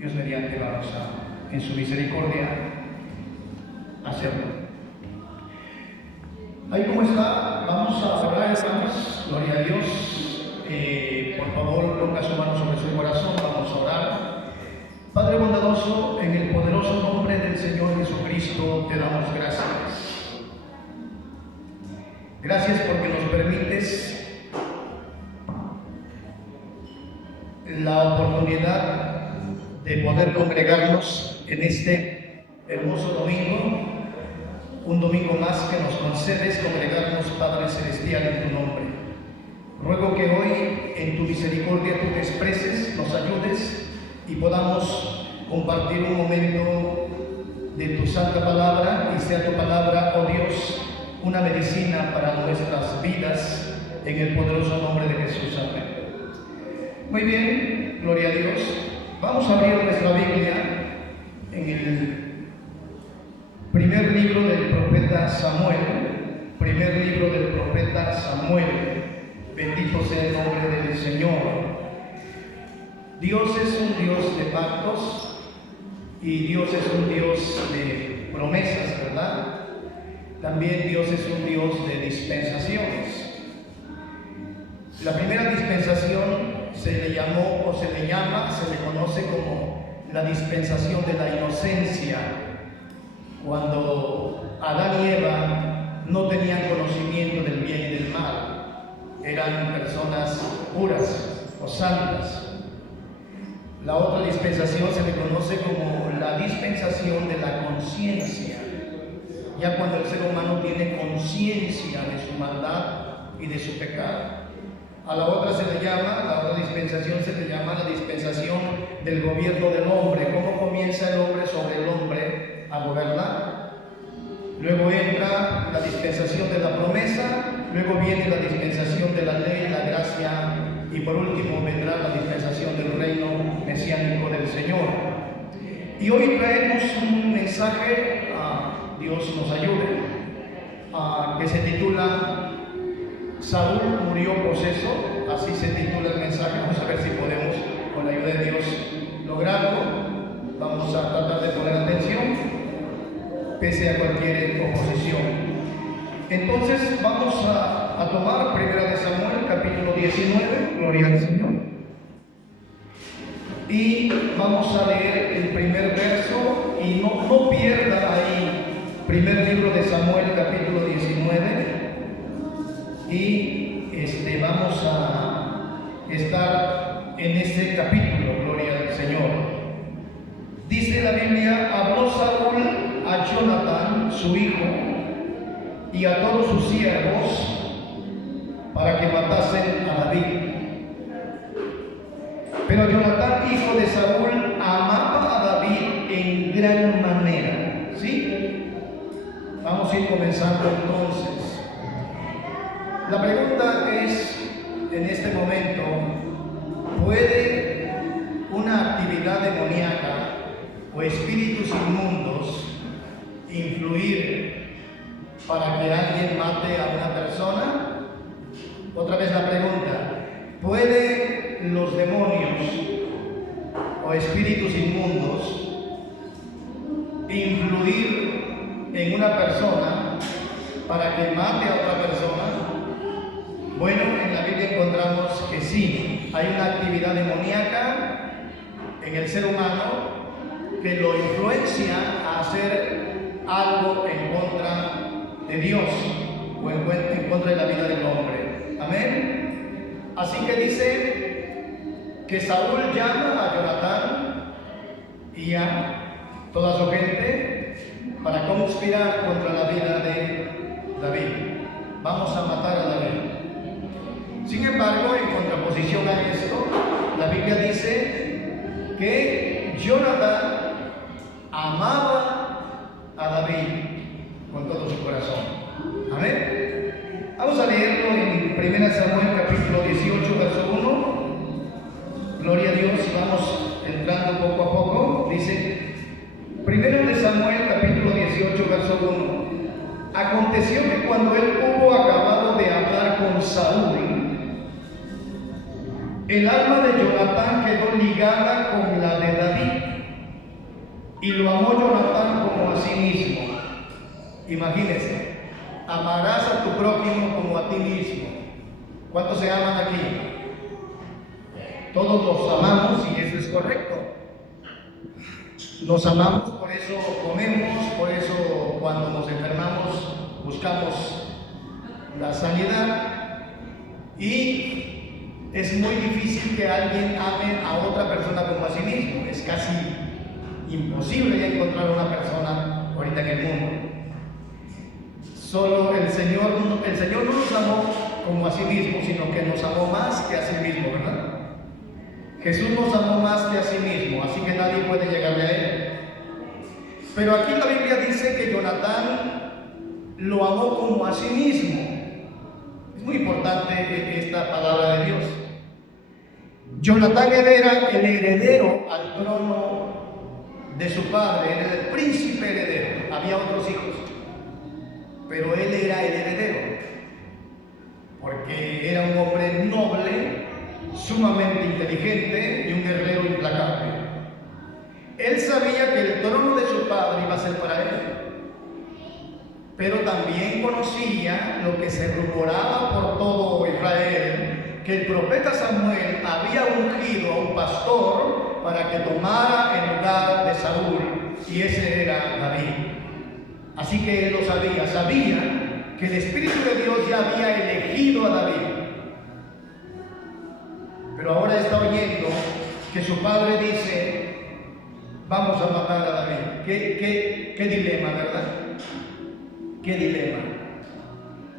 Dios mediante vamos a, en su misericordia, hacerlo. Ahí como está, vamos a orar, hermanos, gloria a Dios. Por favor, ponga su mano sobre su corazón, vamos a orar. Padre bondadoso, en el poderoso nombre del Señor Jesucristo te damos gracias. Gracias porque nos permites la oportunidad de poder congregarnos en este hermoso domingo, un domingo más que nos concedes congregarnos, Padre Celestial, en tu nombre. Ruego que hoy en tu misericordia tú te expreses, nos ayudes y podamos compartir un momento de tu santa palabra y sea tu palabra, oh Dios, una medicina para nuestras vidas, en el poderoso nombre de Jesús. Amén. Muy bien, gloria a Dios. Vamos a abrir nuestra Biblia en el primer libro del profeta Samuel. Primer libro del profeta Samuel. Bendito sea el nombre del Señor. Dios es un Dios de pactos y Dios es un Dios de promesas, ¿verdad? También Dios es un Dios de dispensaciones. La primera dispensación se le llamó o se le llama, se le conoce como la dispensación de la inocencia, cuando Adán y Eva no tenían conocimiento del bien y del mal, eran personas puras o santas. La otra dispensación se le conoce como la dispensación de la conciencia, ya cuando el ser humano tiene conciencia de su maldad y de su pecado. A la otra la otra dispensación se le llama la dispensación del gobierno del hombre. ¿Cómo comienza el hombre sobre el hombre a gobernar? Luego entra la dispensación de la promesa, luego viene la dispensación de la ley, la gracia, y por último vendrá la dispensación del reino mesiánico del Señor. Y hoy traemos un mensaje, Dios nos ayude, que se titula Saúl murió poseso, así se titula el mensaje. Vamos a ver si podemos, con la ayuda de Dios, lograrlo. Vamos a tratar de poner atención, pese a cualquier oposición. Entonces vamos a tomar Primera de Samuel, capítulo 19, gloria al Señor. Y vamos a leer el primer verso, y no pierda ahí, primer libro de Samuel, capítulo 19. Y vamos a estar en ese capítulo, gloria al Señor. Dice la Biblia: habló Saúl a Jonatán, su hijo, y a todos sus siervos para que matasen a David. Pero Jonatán, hijo de Saúl, amaba a David en gran manera. ¿Sí? Vamos a ir comenzando entonces. La pregunta es, en este momento, ¿puede una actividad demoníaca o espíritus inmundos influir para que alguien mate a una persona? Otra vez la pregunta, ¿pueden los demonios o espíritus inmundos influir en una persona para que mate a otra persona? Bueno, en la Biblia encontramos que sí, hay una actividad demoníaca en el ser humano que lo influencia a hacer algo en contra de Dios o en contra de la vida del hombre. Amén. Así que dice que Saúl llama a Jonatán y a toda su gente para conspirar contra la vida de David. Vamos a matar a David. Sin embargo, en contraposición a esto, la Biblia dice que Jonatán amaba a David con todo su corazón. Amén. Vamos a leerlo en 1 Samuel capítulo 18, verso 1. Gloria a Dios, vamos entrando poco a poco. Dice, 1 Samuel capítulo 18, verso 1. Aconteció que cuando él hubo acabado de hablar con Saúl, el alma de Jonatán quedó ligada con la de David, y lo amó Jonatán como a sí mismo. Imagínense, amarás a tu prójimo como a ti mismo. ¿Cuántos se aman aquí? Todos nos amamos y eso es correcto. Nos amamos, por eso comemos, por eso cuando nos enfermamos buscamos la sanidad. Y es muy difícil que alguien ame a otra persona como a sí mismo. Es casi imposible ya encontrar una persona ahorita en el mundo. Solo el Señor no nos amó como a sí mismo, sino que nos amó más que a sí mismo, ¿verdad? Jesús nos amó más que a sí mismo, así que nadie puede llegarle a Él. Pero aquí la Biblia dice que Jonatán lo amó como a sí mismo. Es muy importante esta palabra de Dios. Jonatán era el heredero al trono de su padre, era el príncipe heredero. Había otros hijos, pero él era el heredero, porque era un hombre noble, sumamente inteligente y un guerrero implacable. Él sabía que el trono de su padre iba a ser para él, pero también conocía lo que se rumoraba por todo Israel, que el profeta Samuel había ungido a un pastor para que tomara el lugar de Saúl, y ese era David. Así que él lo sabía que el Espíritu de Dios ya había elegido a David. Pero ahora está oyendo que su padre dice: vamos a matar a David. ¿Qué dilema, verdad? ¿Qué dilema?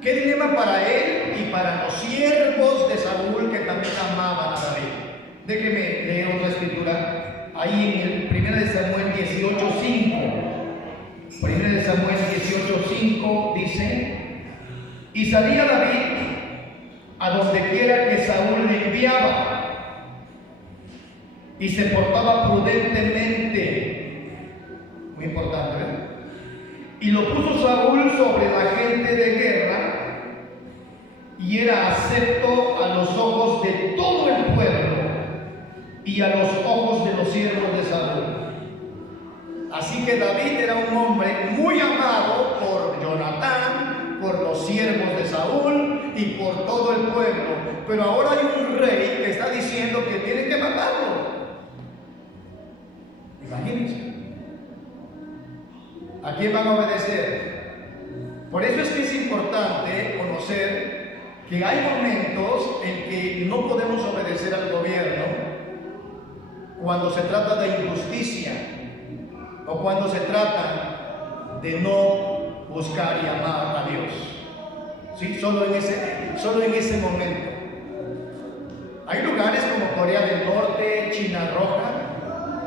¿Qué dilema para él y para los siervos de Saúl que también amaban a David? Déjeme leer otra escritura. Ahí en el 1 Samuel 18:5. 1 Samuel 18:5 dice: y salía David a donde quiera que Saúl le enviaba, y se portaba prudentemente. Muy importante, ¿verdad? Y lo puso Saúl sobre la gente de guerra, y era acepto a los ojos de todo el pueblo y a los ojos de los siervos de Saúl. Así que David era un hombre muy amado por Jonatán, por los siervos de Saúl y por todo el pueblo. Pero ahora hay un rey que está diciendo que tienen que matarlo. Imagínense. ¿A quién van a obedecer? Por eso es que es importante conocer que hay momentos en que no podemos obedecer al gobierno cuando se trata de injusticia, o cuando se trata de no buscar y amar a Dios. ¿Sí? Solo en ese momento. Hay lugares como Corea del Norte, China Roja.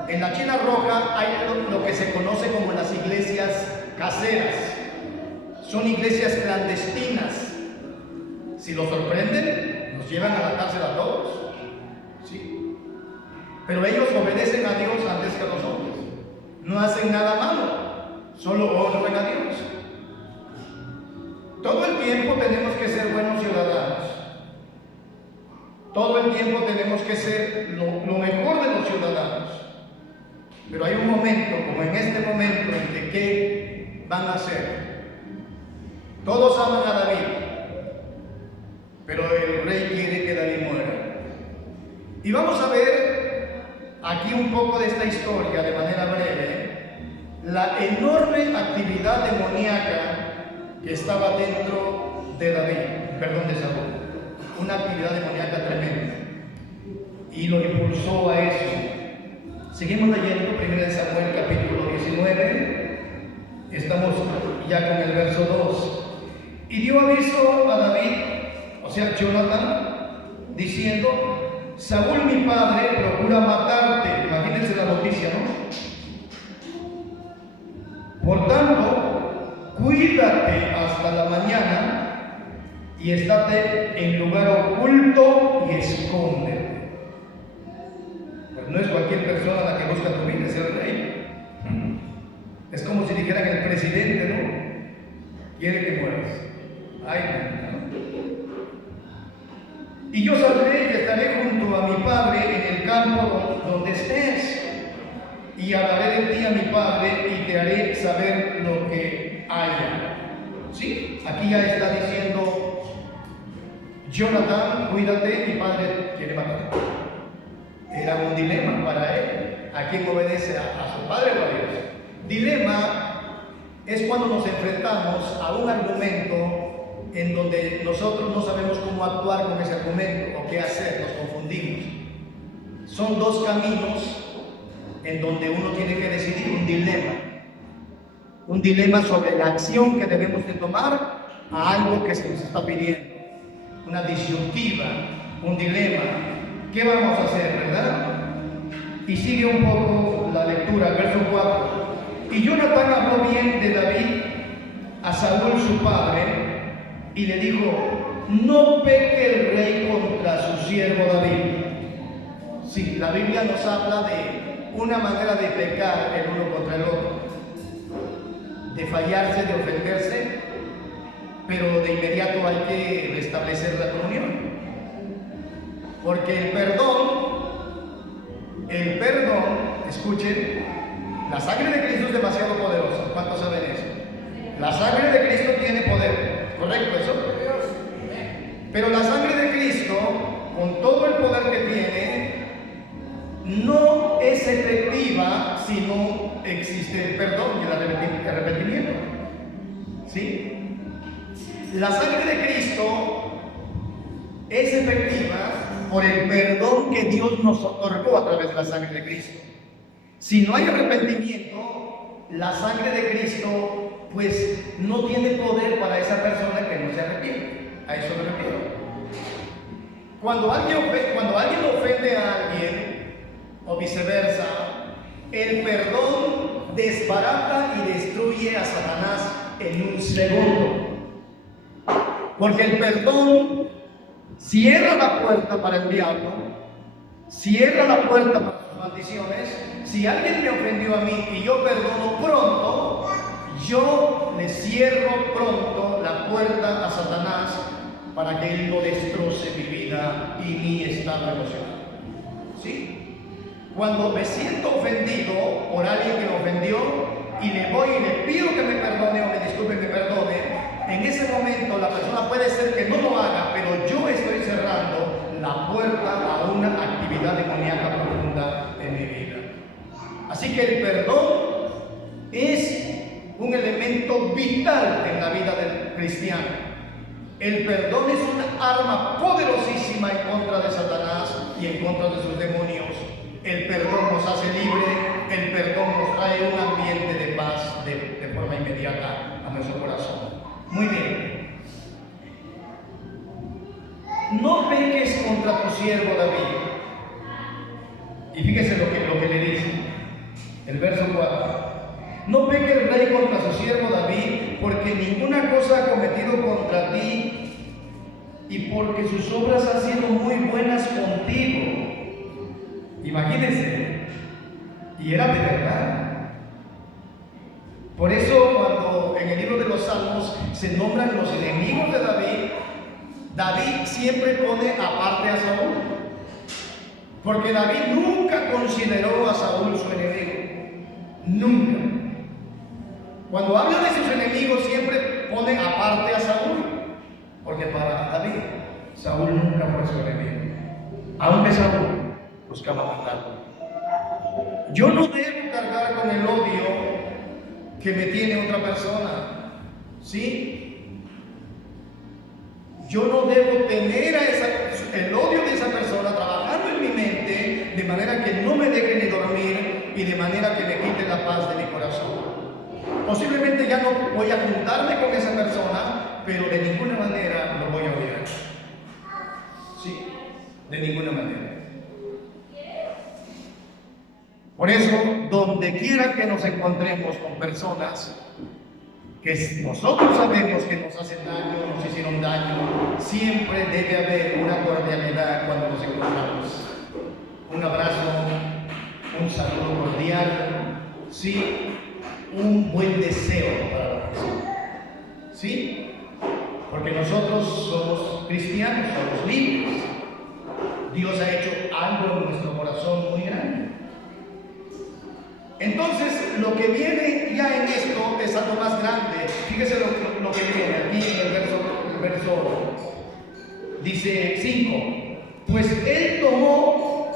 En la China Roja hay lo que se conoce como las iglesias caseras. Son iglesias clandestinas. Si los sorprenden, nos llevan a la cárcel a todos. ¿Sí? Pero ellos obedecen a Dios antes que a los hombres. No hacen nada malo, solo honran a Dios. Todo el tiempo tenemos que ser buenos ciudadanos. Todo el tiempo tenemos que ser lo mejor de los ciudadanos. Pero hay un momento, como en este momento, en que ¿qué van a hacer? Todos aman a David, pero el rey quiere que David muera. Y vamos a ver aquí un poco de esta historia de manera breve, la enorme actividad demoníaca que estaba dentro de Saúl. Una actividad demoníaca tremenda. Y lo impulsó a eso. Seguimos leyendo 1 Samuel capítulo 19. Estamos ya con el verso 2. Y dio aviso a David, o sea, Jonatán, diciendo: Saúl mi padre procura matarte. Imagínense la noticia, ¿no? Por tanto, cuídate hasta la mañana y estate en lugar oculto y escóndete. Pues no es cualquier persona la que busca tu vida, es el rey. Es como si dijeran el presidente, ¿no? Quiere que mueras. Ay, no. Y yo saldré y estaré junto a mi padre en el campo donde estés, y hablaré de ti a mi padre y te haré saber lo que haya. ¿Sí? Aquí ya está diciendo, Jonatán, cuídate, mi padre quiere matar. Era un dilema para él. ¿A quién obedece? ¿A su padre o a Dios? Dilema es cuando nos enfrentamos a un argumento en donde nosotros no sabemos cómo actuar con ese argumento o qué hacer, nos confundimos. Son dos caminos en donde uno tiene que decidir un dilema sobre la acción que debemos de tomar a algo que se nos está pidiendo, una disyuntiva, un dilema. ¿Qué vamos a hacer, verdad? Y sigue un poco la lectura, verso 4. Y Jonatán habló bien de David a Saúl su padre y le dijo, no peque el rey contra su siervo David. Sí, la Biblia nos habla de una manera de pecar el uno contra el otro, de fallarse, de ofenderse, pero de inmediato hay que restablecer la comunión. Porque el perdón, escuchen, la sangre de Cristo es demasiado poderosa. ¿Cuántos saben eso? La sangre de Cristo tiene poder, ¿correcto eso? Pero la sangre de Cristo, con todo el poder que tiene, no es efectiva si no existe el perdón y el arrepentimiento. ¿Sí? La sangre de Cristo es efectiva por el perdón que Dios nos otorgó a través de la sangre de Cristo. Si no hay arrepentimiento, la sangre de Cristo pues no tiene poder para esa persona que no se arrepiente. A eso me refiero. Cuando alguien ofende a alguien, o viceversa, el perdón desbarata y destruye a Satanás en un segundo. Porque el perdón cierra la puerta para el diablo, cierra la puerta para sus maldiciones. Si alguien me ofendió a mí y yo perdono pronto, yo le cierro pronto la puerta a Satanás para que él no destroce mi vida y mi estado emocional. ¿Sí? Cuando me siento ofendido por alguien que me ofendió y le voy y le pido que me perdone o me disculpe, me perdone, en ese momento la persona puede ser que no lo haga, pero yo estoy cerrando la puerta a una actividad demoníaca profunda en mi vida. Así que el perdón es un elemento vital en la vida del cristiano. El perdón es una arma poderosísima en contra de Satanás y en contra de sus demonios. El perdón nos hace libre, el perdón nos trae un ambiente de paz de forma inmediata a nuestro corazón. Muy bien. No peques contra tu siervo David. Y fíjese lo que le dice, el verso 4. No peque el rey contra su siervo David, porque ninguna cosa ha cometido contra ti y porque sus obras han sido muy buenas contigo. Imagínense, y era de verdad. Por eso cuando en el libro de los Salmos se nombran los enemigos de David, David siempre pone aparte a Saúl, porque David nunca consideró a Saúl su enemigo, nunca. Cuando habla de sus enemigos siempre pone aparte a Saúl, porque para David Saúl nunca fue su enemigo, aunque Saúl buscaba matarlo. Yo no debo cargar con el odio que me tiene otra persona, ¿sí? Yo no debo tener el odio de esa persona trabajando en mi mente de manera que no me deje ni dormir y de manera que me quite la paz de mi corazón. Posiblemente ya no voy a juntarme con esa persona, pero de ninguna manera lo voy a odiar. Sí, de ninguna manera. Por eso, donde quiera que nos encontremos con personas que nosotros sabemos que nos hacen daño, nos hicieron daño, siempre debe haber una cordialidad cuando nos encontramos. Un abrazo, un saludo cordial, sí, un buen deseo para la persona. ¿Sí? Porque nosotros somos cristianos, somos libres. Dios ha hecho algo en nuestro corazón muy grande. Entonces, lo que viene ya en esto es algo más grande. Fíjese lo que viene aquí en el verso dice 5. Pues él tomó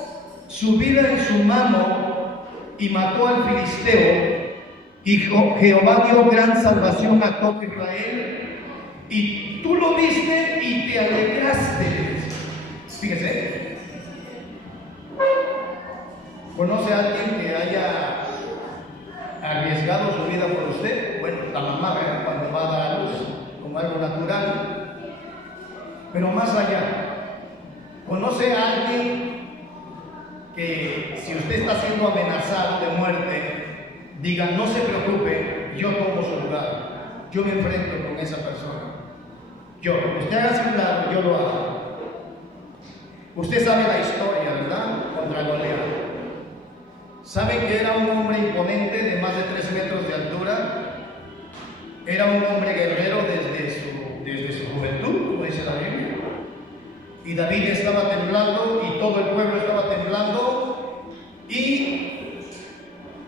su vida en su mano y mató al filisteo, y Jehová dio gran salvación a todo Israel, y tú lo viste y te alegraste. Fíjese, ¿conoce a alguien que haya arriesgado su vida por usted? Bueno, la mamá, ¿verdad? Cuando va a dar a luz, como algo natural. Pero más allá, ¿conoce a alguien que si usted está siendo amenazado de muerte, diga, no se preocupe, yo tomo su lugar, yo me enfrento con esa persona? Usted haga su lado, yo lo hago. Usted sabe la historia, ¿verdad? Contra Goliat. ¿Sabe que era un hombre imponente de más de 3 metros de altura? Era un hombre guerrero desde su juventud, como dice la Biblia. Y David estaba temblando y todo el pueblo estaba temblando y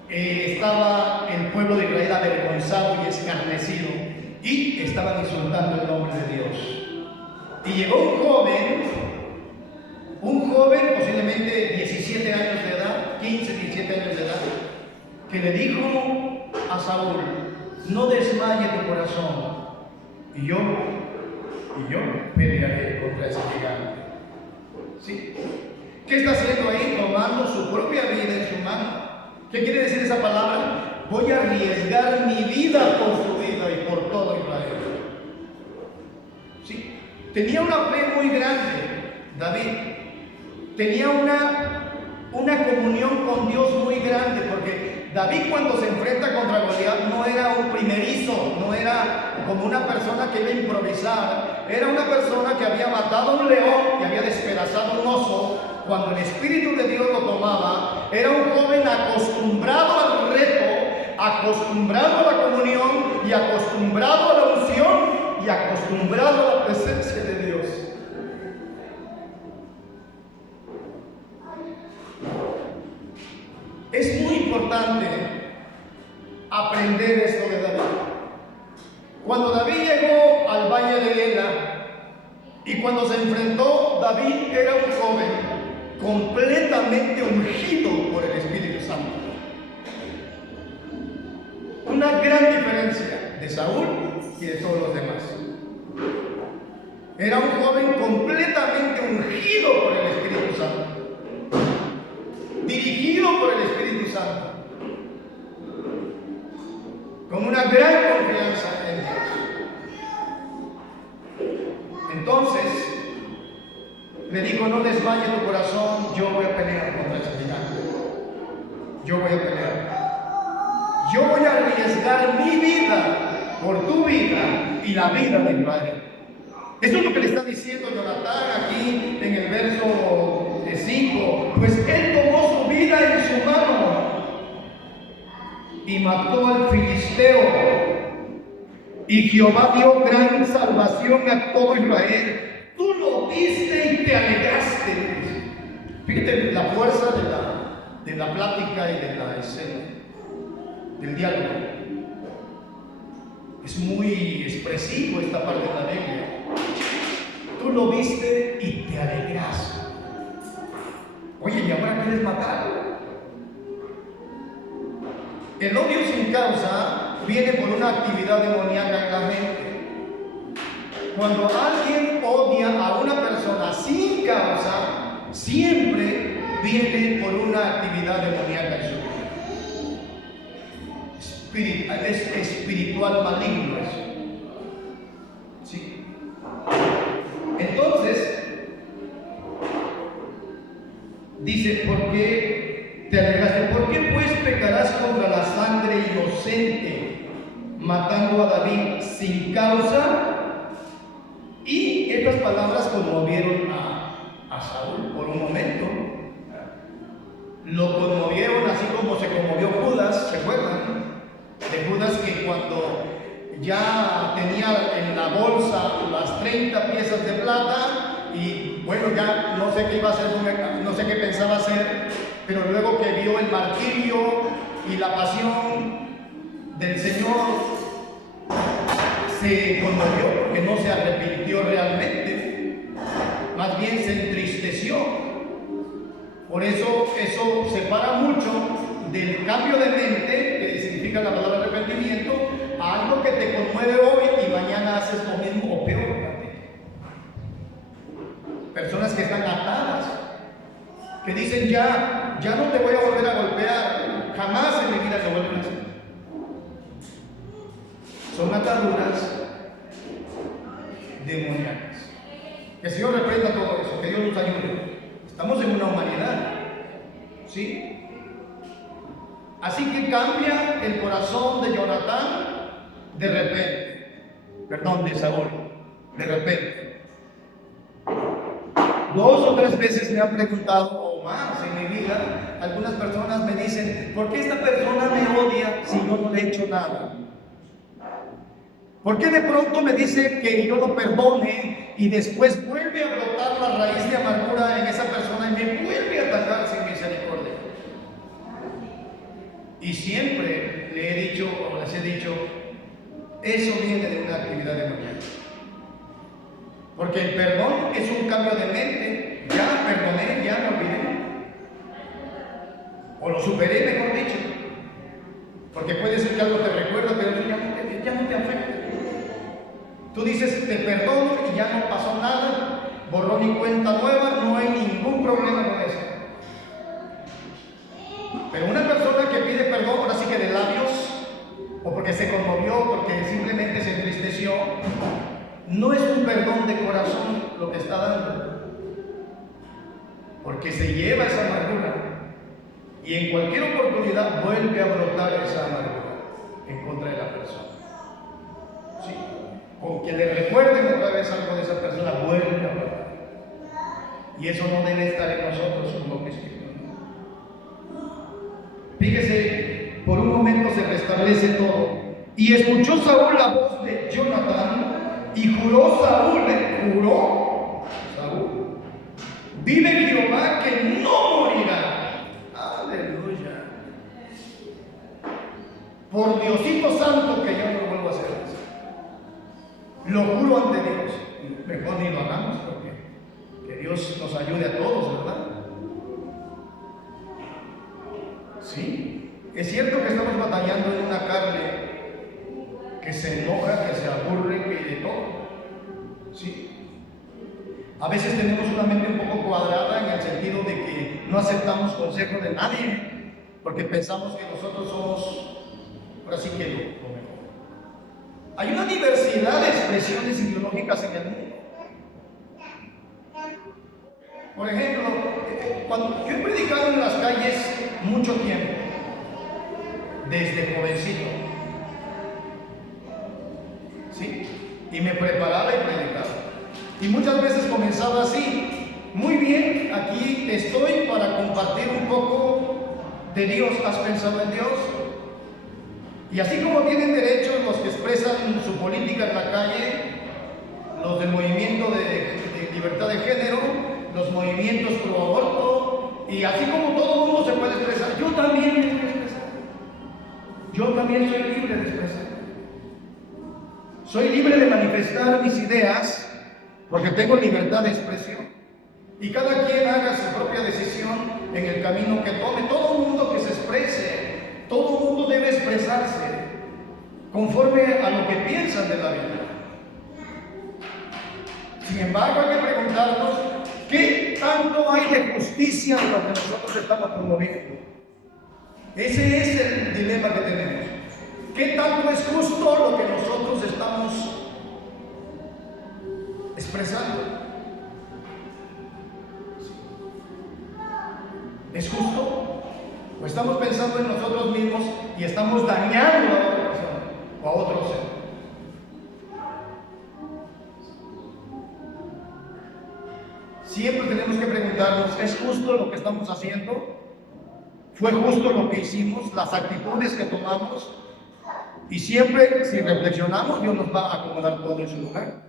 estaba el pueblo de Israel avergonzado y escarnecido y estaban insultando el nombre de Dios. Y llegó un joven posiblemente 17 años de edad, 15, 17 años de edad, que le dijo a Saúl, no desmaye tu corazón, y yo pelearé contra ese gigante. ¿Sí? ¿Qué está haciendo ahí? Tomando su propia vida en su mano. ¿Qué quiere decir esa palabra? Voy a arriesgar mi vida por su vida y por todo Israel. ¿Sí? Tenía una fe muy grande, David. Tenía una comunión con Dios muy grande, porque David, cuando se enfrenta contra Goliat, no era un primerizo, no era como una persona que iba a improvisar, era una persona que había matado a un león, que había despedazado un oso. Cuando el Espíritu de Dios lo tomaba, era un joven acostumbrado al reto, acostumbrado a la comunión y acostumbrado a la unción y acostumbrado a la presencia de Dios. Es muy importante aprender esto de David. Cuando David llegó al valle de Ela y cuando se enfrentó, David era un joven completamente ungido por el Espíritu Santo. Una gran diferencia de Saúl y de todos los demás. Era un joven completamente ungido por el Espíritu Santo, dirigido por el Espíritu Santo, con una gran confianza en Dios. Entonces le dijo, no desmaye tu corazón, yo voy a pelear contra ese gigante. Yo voy a pelear. Yo voy a arriesgar mi vida por tu vida y la vida de mi padre. Esto es lo que le está diciendo Jonatán aquí en el verso 5. Pues él tomó su vida en su mano y mató al filisteo. Y Jehová dio gran salvación a todo Israel. Tú lo viste y te alegraste. Fíjate la fuerza de la plática y de la escena, del diálogo. Es muy expresivo esta parte de la Biblia. Tú lo viste y te alegraste. Oye, ¿y ahora quieres matarlo? El odio sin causa viene por una actividad demoníaca en la mente. Cuando alguien odia a una persona sin causa, siempre viene por una actividad demoníaca en su vida. Es espiritual maligno eso. ¿Sí? Entonces, dice, ¿por qué te alegraste? ¿Por qué pues pecarás contra la sangre inocente, matando a David sin causa? Y estas palabras conmovieron a Saúl por un momento. Lo conmovieron así como se conmovió Judas, ¿se acuerdan? De Judas, que cuando ya tenía en la bolsa las 30 piezas de plata y bueno, ya no sé qué iba a hacer, no sé qué pensaba hacer, pero luego que vio el martirio y la pasión del Señor se conmovió porque no se arrepintió realmente, más bien se entristeció. Por eso separa mucho del cambio de mente, que significa la palabra arrepentimiento, a algo que te conmueve hoy y mañana haces lo mismo o peor. Personas que están atadas, que dicen ya no te voy a volver a golpear, jamás en mi vida te vuelven a hacer. Son ataduras demoníacas. Que el Señor reprenda todo eso, que Dios nos ayude. Estamos en una humanidad, ¿sí? Así que cambia el corazón de Jonatán de repente, de Saúl, de repente. 2 o 3 veces me han preguntado, o más en mi vida, algunas personas me dicen, ¿por qué esta persona me odia si yo no le he hecho nada? ¿Por qué de pronto me dice que yo lo perdone y después vuelve a brotar la raíz de amargura en esa persona y me vuelve a atacar sin misericordia? Y siempre le he dicho, o les he dicho, eso viene de una actividad demoníaca. Porque el perdón es un cambio de mente. Ya perdoné, ya me olvidé. O lo superé, mejor dicho. Porque puede ser que algo te recuerda, pero eso ya no te afecta. Tú dices, te perdono y ya no pasó nada, borrón y cuenta nueva, no hay ningún problema con eso. Pero una persona que pide perdón, ahora sí que de labios, o porque se conmovió, porque simplemente se entristeció, no es un perdón de corazón lo que está dando, porque se lleva esa amargura y en cualquier oportunidad vuelve a brotar esa amargura en contra de la persona. ¿Sí? Con que le recuerden otra vez algo de esa persona, vuelve a brotar. Y eso no debe estar en nosotros como cristianos. Fíjese, por un momento se restablece todo. Y escuchó Saúl la voz de Jonatán. Y juró Saúl, vive Jehová que no morirá. Aleluya. Por Diosito Santo que yo no vuelvo a hacer eso. Lo juro ante Dios. Mejor ni lo hagamos porque que Dios nos ayude a todos, ¿verdad? Sí. Es cierto que estamos batallando en una carne que se enoja, que se aburre, que de todo. ¿Sí? A veces tenemos una mente un poco cuadrada en el sentido de que no aceptamos consejo de nadie, porque pensamos que nosotros somos, por así que lo mejor. Hay una diversidad de expresiones ideológicas en el mundo. Por ejemplo, cuando yo he predicado en las calles mucho tiempo, desde jovencito, ¿sí? Y me preparaba y predicaba. Y muchas veces comenzaba así: muy bien, aquí estoy para compartir un poco de Dios. ¿Has pensado en Dios? Y así como tienen derecho los que expresan su política en la calle, los del movimiento de libertad de género, los movimientos pro aborto, y así como todo el mundo se puede expresar, yo también me puedo expresar. Yo también soy libre de expresar. Soy libre de manifestar mis ideas porque tengo libertad de expresión. Y cada quien haga su propia decisión en el camino que tome. Todo el mundo que se exprese, todo el mundo debe expresarse conforme a lo que piensan de la vida. Sin embargo, hay que preguntarnos qué tanto hay de justicia en lo que nosotros estamos promoviendo. Ese es el dilema que tenemos. ¿Qué tanto es justo lo que nosotros estamos expresando? ¿Es justo? ¿O estamos pensando en nosotros mismos y estamos dañando a otra persona o a otro ser? Siempre tenemos que preguntarnos, ¿es justo lo que estamos haciendo? ¿Fue justo lo que hicimos? ¿Las actitudes que tomamos? Y siempre, si reflexionamos, Dios nos va a acomodar todo en su lugar.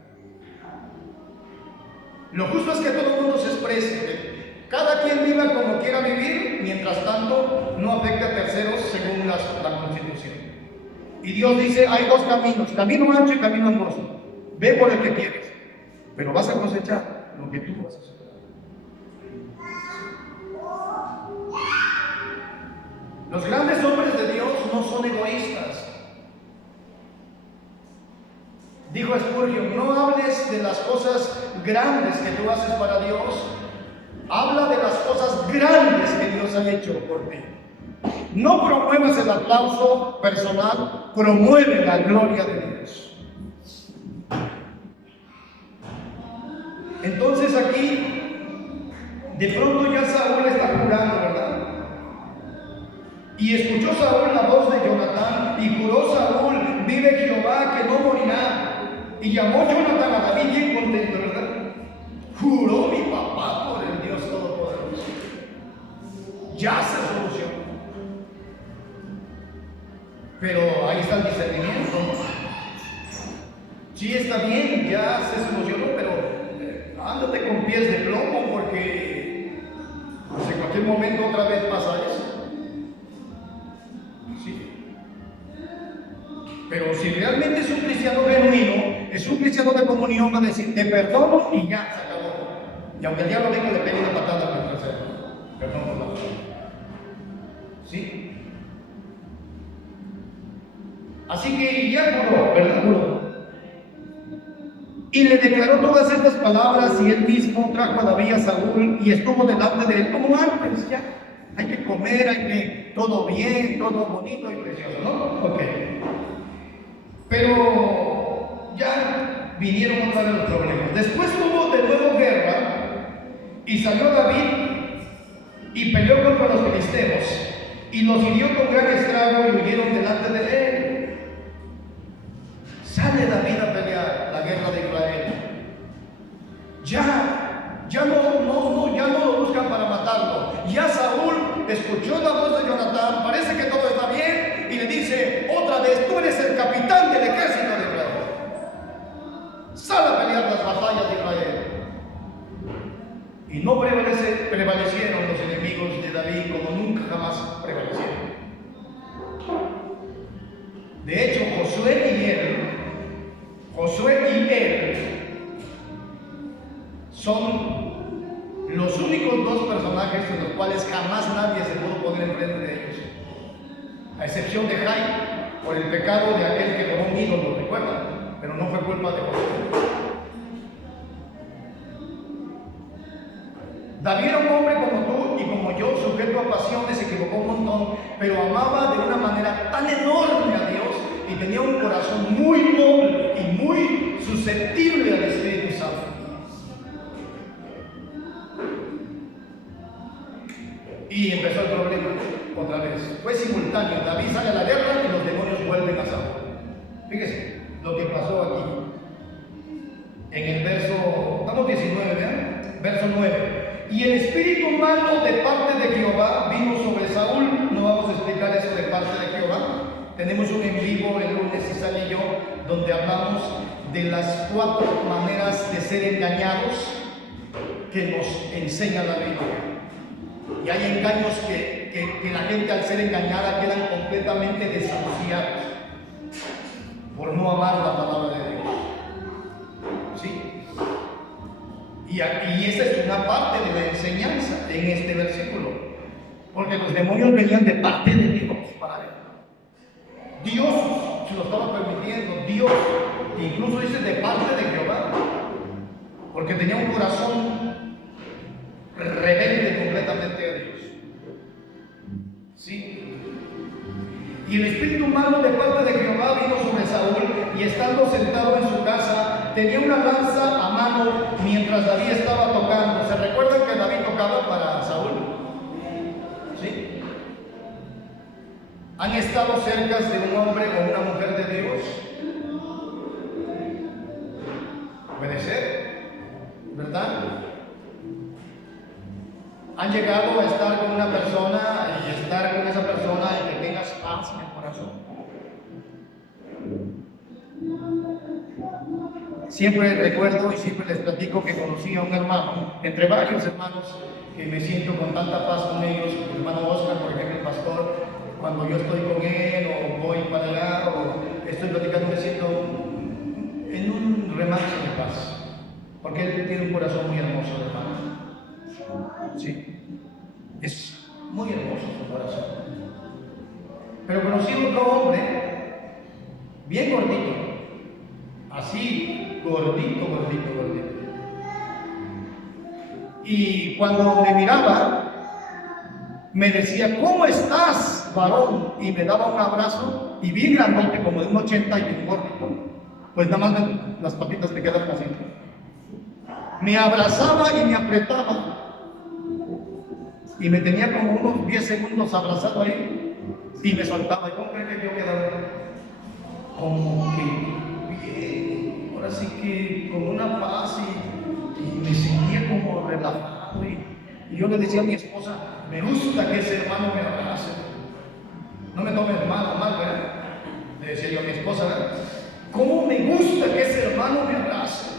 Lo justo es que todo el mundo se exprese, cada quien viva como quiera vivir, mientras tanto no afecte a terceros según las Y Dios dice, hay dos caminos, camino ancho y camino angosto. Ve por el que quieres, pero vas a cosechar lo que tú vas a hacer. Los grandes hombres de Dios no son egoístas. Dijo Spurgeon, no hables de las cosas grandes que tú haces para Dios, habla de las cosas grandes que Dios ha hecho por ti. No promuevas el aplauso personal, promueve la gloria de Dios. Entonces aquí, de pronto ya Saúl está jurando, ¿verdad? Y escuchó Saúl la voz de Jonatán, y juró Saúl, vive Jehová que no morirá. Y llamó Jonatán a David bien contento, ¿verdad? Juró mi papá por el Dios Todopoderoso. Ya se solucionó. Pero ahí está el discernimiento. Sí, está bien, ya se solucionó, pero ándate con pies de plomo porque pues, en cualquier momento otra vez pasa eso. Sí. Pero si realmente es un cristiano genuino, es un cristiano de comunión, va a decir, te perdono y ya se acabó. Y aunque el diablo venga, le pegue una patada en el trasero. Perdón por la palabra. ¿Sí? Así que ya juró, ¿verdad? Juró. Y le declaró todas estas palabras, y él mismo trajo a David a Saúl y estuvo delante de él como antes. Ya hay que comer, hay que todo bien, todo bonito y precioso, ¿no? Ok. Pero ya vinieron otra vez los problemas. Después hubo de nuevo guerra y salió David y peleó contra los filisteos y los hirió con gran estrago y huyeron delante de él. Sale David a pelear la guerra de Israel. Ya no lo buscan para matarlo. Ya Saúl escuchó la voz de Jonatán, parece que todo está bien, y le dice otra vez, tú eres el capitán del ejército de Israel. Sal a pelear las batallas de Israel. Y no prevalecieron los enemigos de David como nunca jamás prevalecieron. De hecho, Josué y él son los únicos dos personajes en los cuales jamás nadie se pudo poner enfrente de ellos, a excepción de Jai, por el pecado de aquel que robó un ídolo, recuerdan, pero no fue culpa de Josué. David era un hombre como tú y como yo, sujeto a pasiones, se equivocó un montón, pero amaba de una manera tan enorme a Dios y tenía un corazón muy noble y muy susceptible al Espíritu Santo. Y empezó el problema otra vez. Fue simultáneo. David sale a la guerra y los demonios vuelven a Saúl. Fíjese lo que pasó aquí. En el verso, estamos 19, ¿vean? Verso 9. Y el espíritu malo de parte de Jehová vino sobre Saúl. No vamos a explicar eso de parte de Jehová. Tenemos un en vivo el lunes, Isabel y yo, donde hablamos de las 4 maneras de ser engañados que nos enseña la Biblia. Y hay engaños que la gente al ser engañada quedan completamente desahuciados por no amar la palabra de Dios. ¿Sí? Y esa es una parte de la enseñanza en este versículo, porque los demonios venían de parte de Dios para él. Dios se lo estaba permitiendo, Dios, incluso dice de parte de Jehová, porque tenía un corazón rebelde completamente a Dios. ¿Sí? Y el espíritu malo de parte de Jehová vino sobre Saúl, y estando sentado en su casa, tenía una lanza a mano mientras David estaba tocando. ¿Se recuerdan que David tocaba para Saúl? ¿Sí? ¿Han estado cerca de un hombre o una mujer de Dios? Puede ser, ¿verdad? ¿Han llegado a estar con una persona y estar con esa persona y que tengas paz en el corazón? Siempre recuerdo y siempre les platico que conocí a un hermano, entre varios hermanos, que me siento con tanta paz con ellos. Mi hermano Oscar, por ejemplo, el pastor, cuando yo estoy con él o voy para allá o estoy platicando, me siento en un remanso de paz, porque él tiene un corazón muy hermoso, hermano. Sí, es muy hermoso su corazón. Pero conocí otro hombre, bien gordito, así, gordito. Y cuando me miraba, me decía, ¿cómo estás, varón? Y me daba un abrazo, y bien grandote, como de un 80 y bien gordito. Pues nada más las patitas me quedan así. Me abrazaba y me apretaba. Y me tenía como unos 10 segundos abrazado ahí. Y me soltaba. ¿Y cómo creen que yo quedaba? Como que bien. Ahora sí que con una paz y me sentía como relajado. Y yo le decía a mi esposa, me gusta que ese hermano me abrace. No me tome hermano mal, ¿verdad? Le decía yo a mi esposa, ¿verdad? ¿Cómo me gusta que ese hermano me abrace?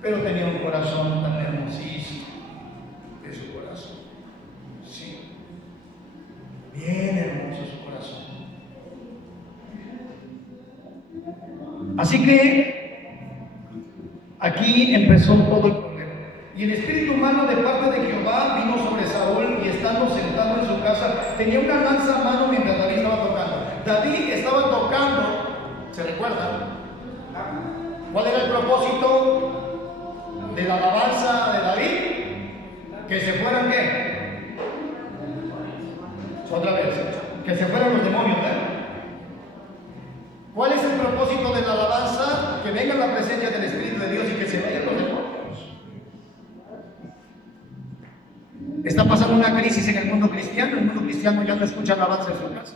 Pero tenía un corazón tan hermosísimo, de su corazón. Sí, bien hermoso su corazón. Así que aquí empezó todo el problema. Y el espíritu humano de parte de Jehová vino sobre Saúl y estando sentado en su casa, tenía una lanza a mano mientras David estaba tocando. David estaba tocando, ¿se recuerdan? ¿Cuál era el propósito de la alabanza de David? Que se fueran, ¿qué? Otra vez, que se fueran los demonios, ¿verdad? ¿Cuál es el propósito de la alabanza? Que venga la presencia del Espíritu de Dios y que se vayan los demonios. Está pasando una crisis en el mundo cristiano. El mundo cristiano ya no escucha alabanza en su casa.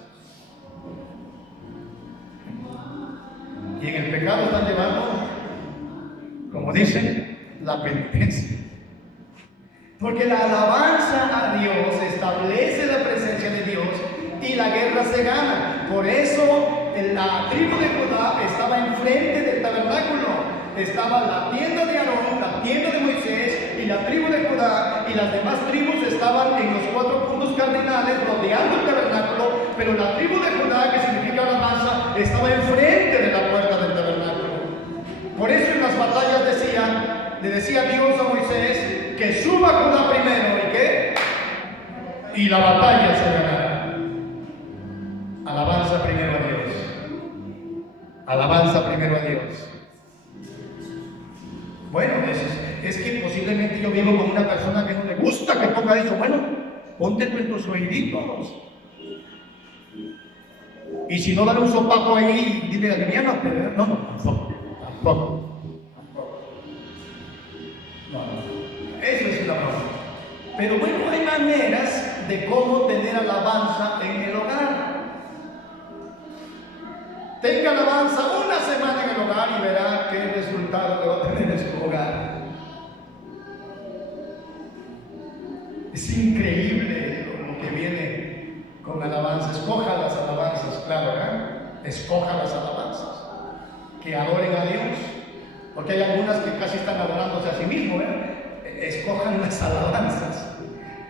Y en el pecado están llevando, como dicen, la penitencia. Porque la alabanza a Dios establece la presencia de Dios y la guerra se gana. Por eso la tribu de Judá estaba enfrente del tabernáculo. Estaba la tienda de Aarón, la tienda de Moisés y la tribu de Judá, y las demás tribus estaban en los 4 puntos cardinales rodeando el tabernáculo, pero la tribu de Judá, que significa alabanza, estaba enfrente de la puerta del tabernáculo. Por eso en las batallas le decía Dios a Moisés que suba Judá primero, ¿y qué? Y la batalla se ganará. Alabanza primero a Dios. Alabanza primero a Dios. Bueno, es que posiblemente yo vivo con una persona que no le gusta que ponga eso. Bueno, ponte en tus oíditos. Y si no, dale un sopapo ahí y dile, aliviánate. No, tampoco. No. Eso es una broma. Pero bueno, hay maneras de cómo tener alabanza en el hogar. Tenga alabanza una semana en el hogar y verá qué resultado le va a tener en su hogar. Es increíble lo que viene con alabanza. Escoja las alabanzas, claro, escoja las alabanzas que adoren a Dios, porque hay algunas que casi están adorándose a sí mismos. Escojan las alabanzas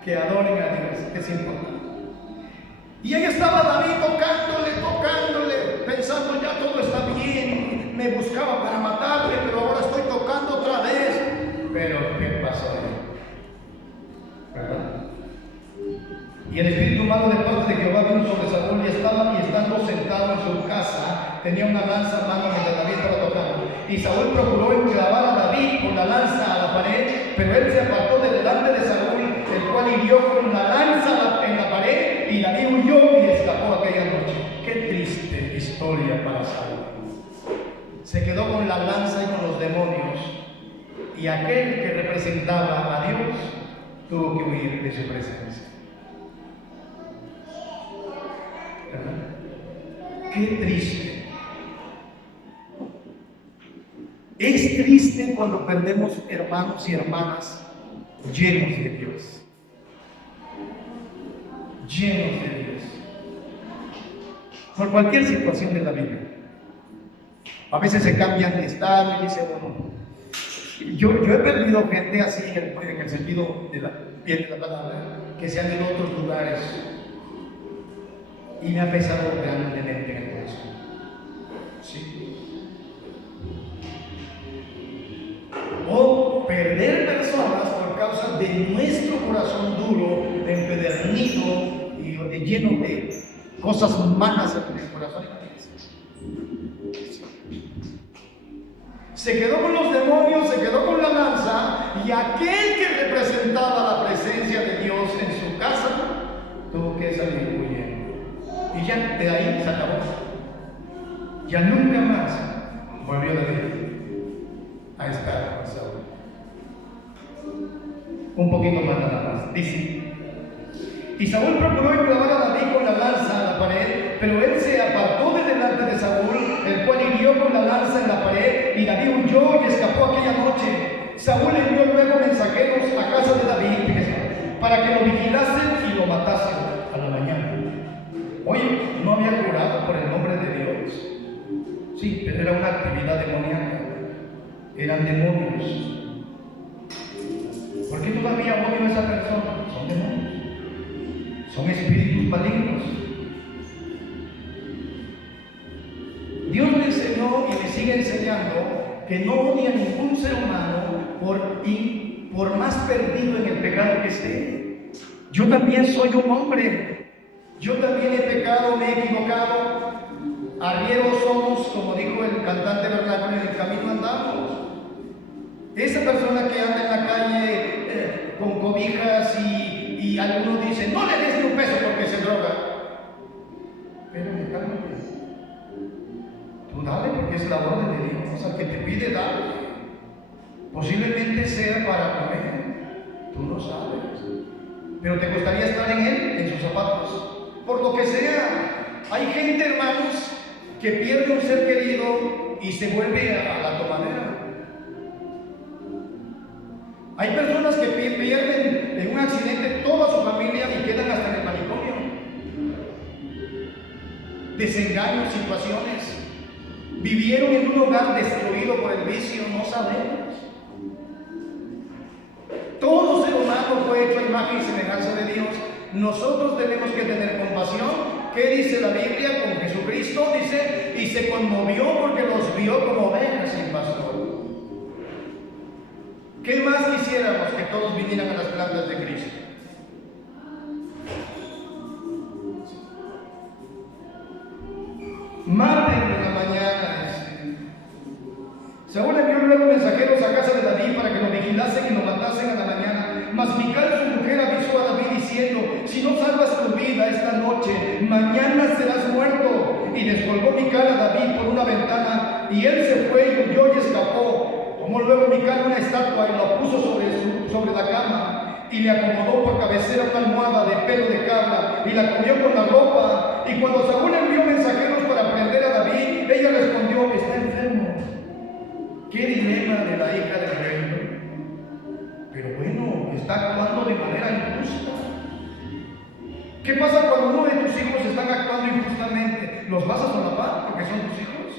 que adoren a Dios, es importante. Y ahí estaba David tocándole, pensando ya todo está bien, me buscaba para matarle, pero ahora estoy tocando otra vez. Pero ¿qué pasó ahí? ¿Verdad? Y el espíritu malo de parte de Jehová vino sobre Saúl y estando sentado en su casa, tenía una lanza en mano mientras David estaba tocando. Y Saúl procuró enclavar a David con la lanza a la pared, pero él se apartó de delante de Saúl, el cual hirió con la lanza en la pared, y David huyó y escapó aquella noche. Qué triste historia para Saúl. Se quedó con la lanza y con los demonios, y aquel que representaba a Dios tuvo que huir de su presencia. ¿Verdad? Qué triste. Es triste cuando perdemos hermanos y hermanas llenos de Dios. Llenos de Dios. Por cualquier situación de la vida. A veces se cambian de estado y dicen, bueno, yo he perdido gente así en el sentido de la palabra, que se han ido a otros lugares. Y me ha pesado grandemente en el corazón. Cristo. Sí. O perder personas por causa de nuestro corazón duro, empedernido y lleno de cosas malas en el corazón. Se quedó con los demonios, se quedó con la lanza, y aquel que representaba la presencia de Dios en su casa tuvo que salir huyendo. Y ya de ahí se acabó. Ya nunca más volvió David a estar con Saúl. Un poquito más nada más. Dice: y Saúl procuró enclavar a David con la lanza en la pared, pero él se apartó de delante de Saúl, el cual hirió con la lanza en la pared, y David huyó y escapó aquella noche. Saúl envió luego mensajeros a casa de David para que lo vigilasen y lo matasen a la mañana. Oye, no había jurado por el nombre de Dios. Sí, pero era una actividad demoníaca. Eran demonios. ¿Por qué todavía odio a esa persona? Son demonios. Son espíritus malignos. Dios le enseñó y le sigue enseñando que no odia a ningún ser humano por más perdido en el pecado que esté. Yo también soy un hombre. Yo también he pecado, me he equivocado. Arrieros somos, como dijo el cantante vernáculo, en el camino andamos. Esa persona que anda en la calle con cobijas y algunos dicen: no le des ni un peso porque se droga. Pero cálmate. Tú dale, porque es la orden de Dios. Al que te pide, dale. Posiblemente sea para comer. Tú no sabes. Pero te gustaría estar en sus zapatos. Por lo que sea. Hay gente, hermanos, que pierde un ser querido y se vuelve a la tomadera. Hay personas que pierden en un accidente toda su familia y quedan hasta en el manicomio. Desengaños, situaciones. Vivieron en un hogar destruido por el vicio, no sabemos. Todo ser humano fue hecho a imagen y semejanza de Dios. Nosotros tenemos que tener compasión. ¿Qué dice la Biblia con Jesucristo? Dice: y se conmovió porque los vio como ovejas sin pastor. ¿Qué más quisiéramos? Que todos vinieran a las plantas de Cristo. Maten en la mañana. Saúl envió luego mensajeros a casa de David para que lo vigilasen y lo matasen a la mañana. Mas Mical, su mujer, avisó a David diciendo: si no salvas tu vida esta noche, mañana serás muerto. Y descolgó Mical a David por una ventana, y él se fue y huyó y escapó. Tomó luego Mical una estatua y la puso sobre la cama, y le acomodó por cabecera una almohada de pelo de cabra, y la cubrió con la ropa. Y cuando Saúl envió mensajeros para prender a David, ella respondió: está enfermo. Qué dilema de la hija del rey. Pero bueno, está actuando de manera injusta. ¿Qué pasa cuando uno de tus hijos están actuando injustamente? ¿Los vas a solapar porque son tus hijos?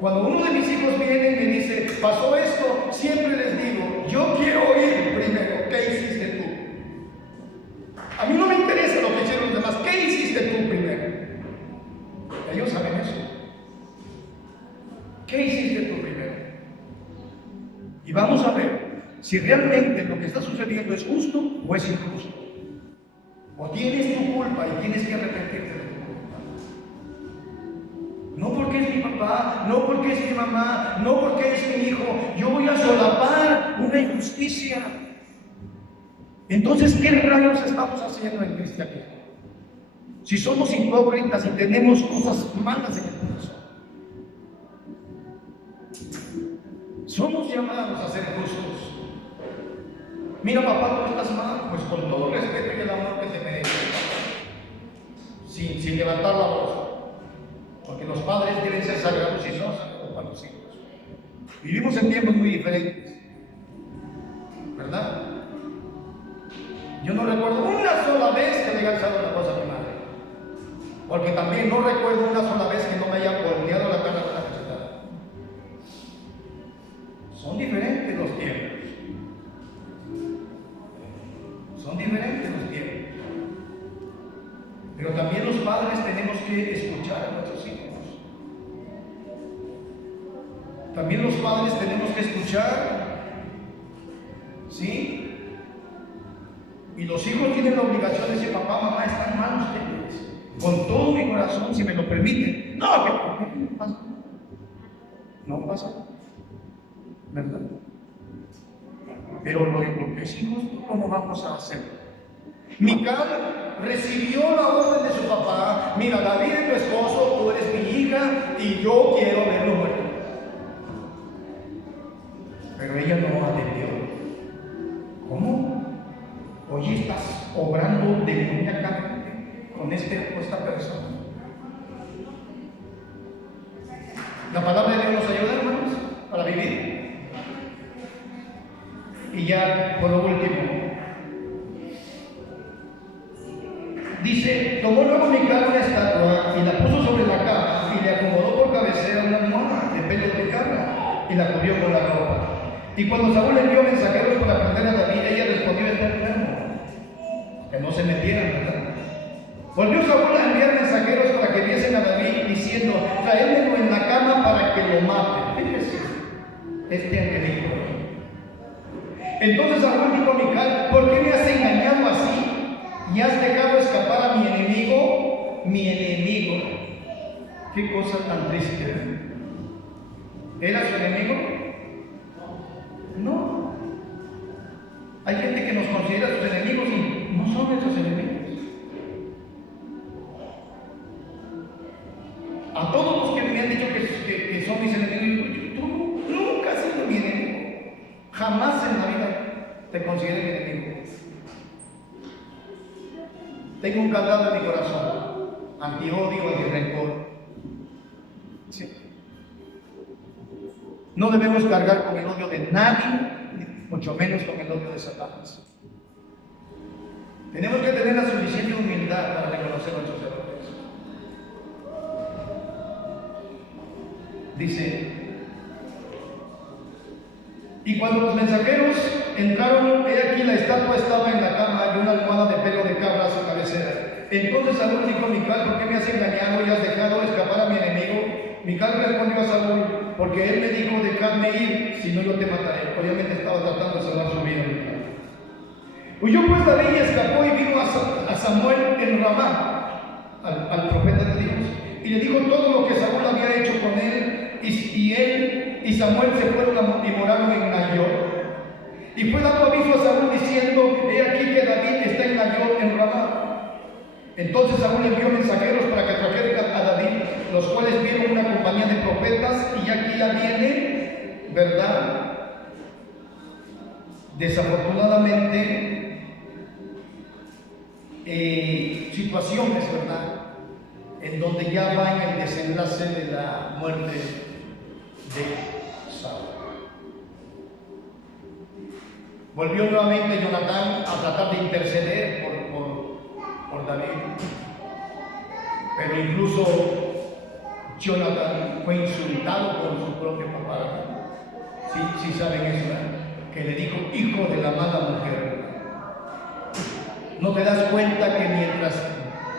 Cuando uno de mis hijos viene y me dice: pasó esto, siempre les digo: yo quiero oír primero, ¿qué hiciste tú? A mí no me interesa lo que hicieron los demás, ¿qué hiciste tú primero? Ellos saben eso. ¿Qué hiciste tú primero? Y vamos a ver si realmente lo que está sucediendo es justo o es injusto. O tienes tu culpa y tienes que arrepentirte de tu culpa. No porque es mi papá, no porque es mi mamá, no porque es mi hijo, yo voy a solapar una injusticia. Entonces, ¿qué rayos estamos haciendo en cristianismo? Si somos hipócritas y tenemos cosas malas en el corazón. Somos llamados a ser justos. Mira, papá, tú estás mal, pues con todo el respeto y el amor que te merece, sin levantar la voz, porque los padres deben ser sagrados y son sagrados para los hijos. Vivimos en tiempos muy diferentes, ¿verdad? Yo no recuerdo una sola vez que le haya alzado la voz a mi madre, porque también no recuerdo una sola vez que no me haya volteado la cara con la cachetada. Son diferentes los tiempos. Son diferentes los tiempos. Pero también los padres tenemos que escuchar a nuestros hijos. También los padres tenemos que escuchar, ¿sí? Y los hijos tienen la obligación de decir: papá, mamá, están mal ustedes. Con todo mi corazón, si me lo permiten. No, que no pasa. No pasa, ¿verdad? Pero los hijos, ¿cómo vamos a hacer? Mical recibió la orden de su papá: mira, David es tu esposo, tú eres mi hija y yo quiero verlo muerto. Pero ella no atendió. ¿Cómo? Oye, estás obrando demoníacamente con esta persona. La palabra de Dios nos ayuda, hermanos, para vivir. Y ya, por lo último, dice: tomó luego Mical una estatua y la puso sobre la cama y le acomodó por cabecera una almohada de pelo de cabra y la cubrió con la ropa. Y cuando Saúl le envió mensajeros para prender a David, ella respondió: está enfermo. Que no se metieran, ¿verdad? Volvió Saúl a enviar mensajeros para que viesen a David, diciendo: traédmelo en la cama para que lo mate. Fíjese, este angelito. Entonces Saúl dijo a Mical: ¿por qué me has engañado así y has dejado escapar a mi enemigo? Mi enemigo. Qué cosa tan triste. ¿Era su enemigo? No. Hay gente que nos considera sus enemigos y no son nuestros enemigos. A todos los que me han dicho que son mis enemigos, tú nunca has sido mi enemigo. Jamás en la vida te consideré mi enemigo. Tengo un candado en mi corazón, anti-odio, anti-rencor. Sí. No debemos cargar con el odio de nadie, mucho menos con el odio de Satanás. Tenemos que tener la suficiente humildad para reconocer nuestros errores. Dice: y cuando los mensajeros entraron, he aquí la estatua estaba en la cama y una almohada de pelo de cabra a su cabecera. Entonces Saúl dijo a Mical: ¿por qué me has engañado y has dejado escapar a mi enemigo? Mical respondió a Saúl: porque él me dijo: dejadme ir, si no yo te mataré. Obviamente estaba tratando de salvar su vida. Huyó pues David y escapó y vino a Samuel en Ramá, al profeta de Dios, y le dijo todo lo que Saúl había hecho con él. Y él y Samuel se fueron y moraron en Nayot. Y fue dando aviso a Saúl diciendo: he aquí que David está en Nayot, en Ramá. Entonces Saúl envió mensajeros para que trajeran a David, los cuales vieron una compañía de profetas, y aquí ya viene, ¿verdad? Desafortunadamente, situaciones, ¿verdad?, en donde ya va en el desenlace de la muerte de Saúl. Volvió nuevamente Jonatán a tratar de interceder por David, pero incluso Jonatán fue insultado por su propio papá. Sí saben eso, ¿verdad? Que le dijo: hijo de la mala mujer. ¿No te das cuenta que mientras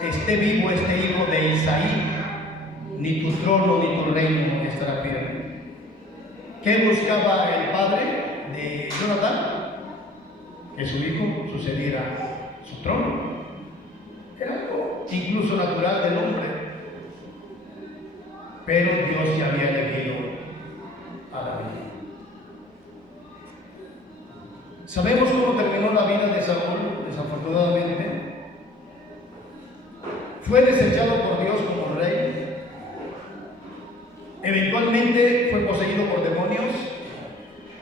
esté vivo este hijo de Isaí, ni tu trono ni tu reino estará firme? ¿Qué buscaba el padre de Jonatán? Que su hijo sucediera su trono. Era algo incluso natural del hombre. Pero Dios ya había elegido a David. Sabemos cómo terminó la vida de Saúl, desafortunadamente. Fue desechado por Dios como rey. Eventualmente fue poseído por demonios.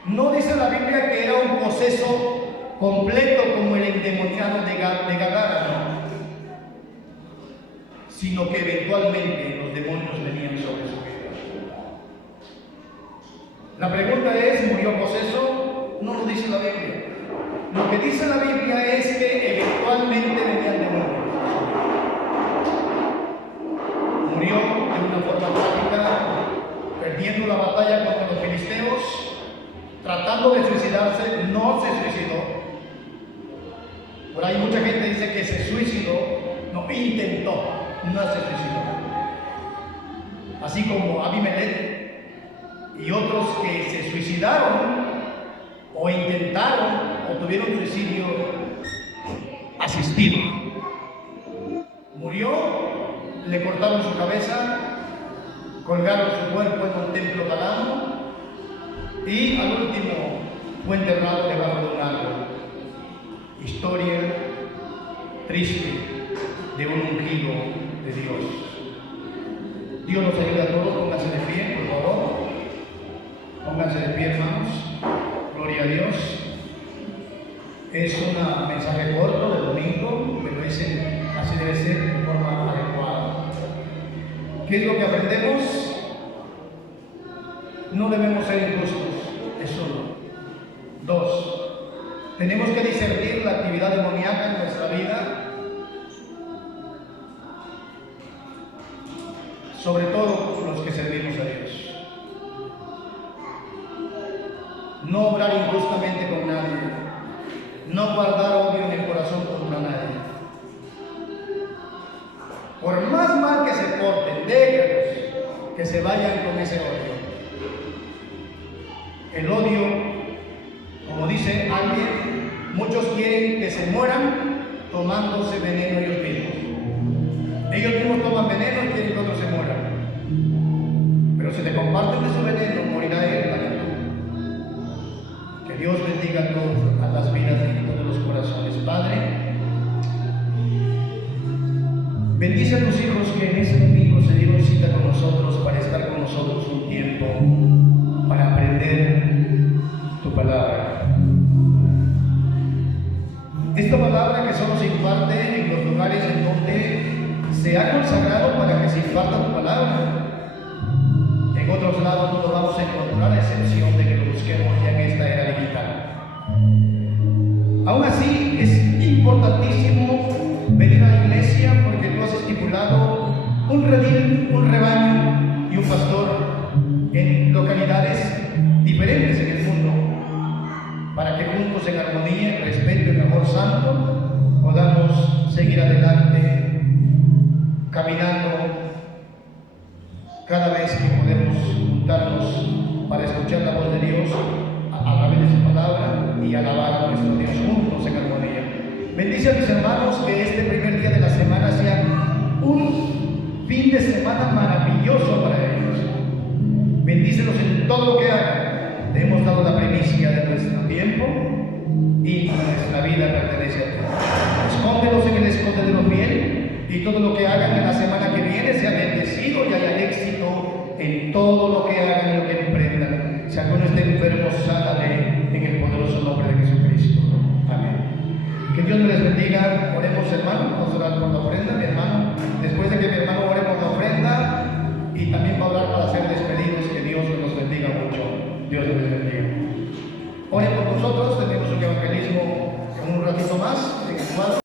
No dice la Biblia que era un poseso completo como el endemoniado de Gadara, no, sino que eventualmente los demonios venían sobre su vida. La pregunta es: ¿murió poseso? No lo dice la Biblia. Lo que dice la Biblia es que eventualmente venían demonios. Murió de una forma trágica, perdiendo la batalla contra los filisteos, tratando de suicidarse. No se suicidó. Por ahí mucha gente dice que se suicidó. No, intentó, no se suicidó. Así como Abimelech y otros que se suicidaron o intentaron o tuvieron suicidio asistido. Murió, le cortaron su cabeza, colgaron su cuerpo en un templo pagano y al último fue enterrado debajo de un árbol. Historia triste de un ungido de Dios. Dios nos ayuda a todos, pónganse de pie, por favor. Pónganse de pie, hermanos. Gloria a Dios. Es un mensaje corto de domingo, pero así debe ser de forma adecuada. ¿Qué es lo que aprendemos? No debemos ser injustos, es uno. Dos, tenemos que discernir la actividad demoníaca en nuestra vida, sobre todo los que servimos a Dios. No obrar injustamente con nadie, no guardar odio en el corazón contra nadie. Por más mal que se porten, déjenlos que se vayan con ese odio. El odio, como dice alguien, muchos quieren que se mueran tomándose veneno ellos mismos. Ellos mismos toman veneno y quieren que otros se mueran. Pero si te comparten de su veneno, morirá él también tú. Que Dios bendiga a las vidas de todos los corazones. Padre, bendice a tus hijos que en ese domingo se dieron cita con nosotros para estar con nosotros un tiempo, para aprender tu palabra. Esta palabra que solo se imparte en los lugares en donde se ha consagrado para que se imparta tu palabra. En otros lados no lo vamos a encontrar, a excepción de que lo busquemos ya en esta era digital. Aún así, es importantísimo venir a la iglesia porque tú has estipulado un redil, un rebaño y un pastor en localidades diferentes en el mundo, para que juntos en armonía, en respeto y en amor santo podamos seguir adelante, caminando cada vez que podemos juntarnos para escuchar la voz de Dios a través de su palabra y alabar a nuestro Dios juntos en armonía. Bendice a mis hermanos, que este primer día de la semana sea un fin de semana maravilloso para ellos. Bendícelos en todo lo que hagan. Te hemos dado la primicia de nuestro tiempo y nuestra vida pertenece a ti. Escóndelos en el escondedero fiel y todo lo que hagan en la semana que viene sea bendecido y haya éxito en todo lo que hagan y lo que emprendan. Si alguno está enfermo, sánale en el poderoso nombre de Jesucristo. Amén. Que Dios me les bendiga. Oremos, hermano. Vamos a orar por la ofrenda, mi hermano. Después de que mi hermano ore por la ofrenda y también va a orar para ser despedidos, que Dios nos bendiga mucho. Dios les bendiga. Oren por nosotros. Tenemos un evangelismo en un ratito más en el cuadro.